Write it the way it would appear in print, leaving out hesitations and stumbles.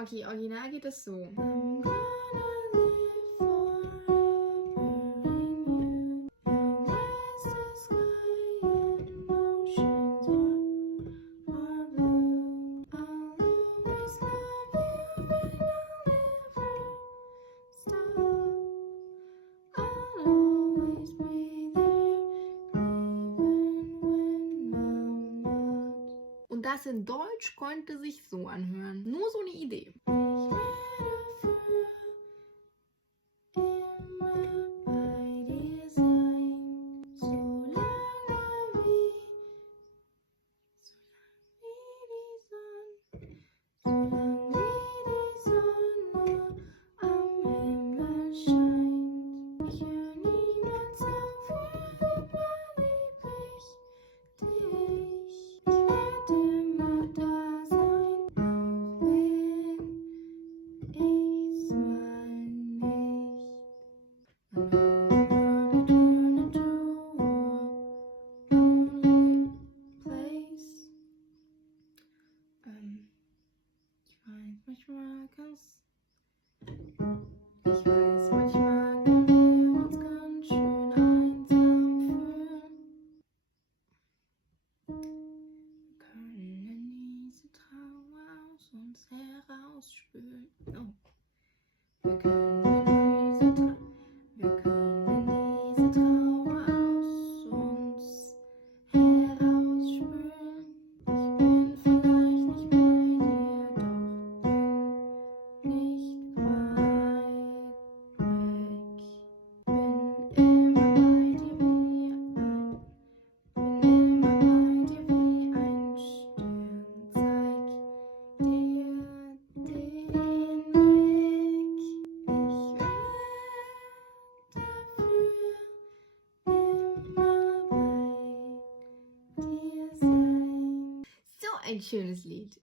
Okay, original geht es so. Und das in Deutsch könnte sich so anhören. Nur so eine Idee. Manchmal können wir uns ganz schön einsam fühlen. Wir können diese Trauer aus uns herausspülen. Oh. Wir können diese Trauer aus uns herausspülen. Ich bin vielleicht nicht bei dir, doch bin nicht weit weg. Bin immer bei dir wie ein Stern. Zeig dir den Weg. Ich werde für immer bei dir sein. So ein schönes Lied.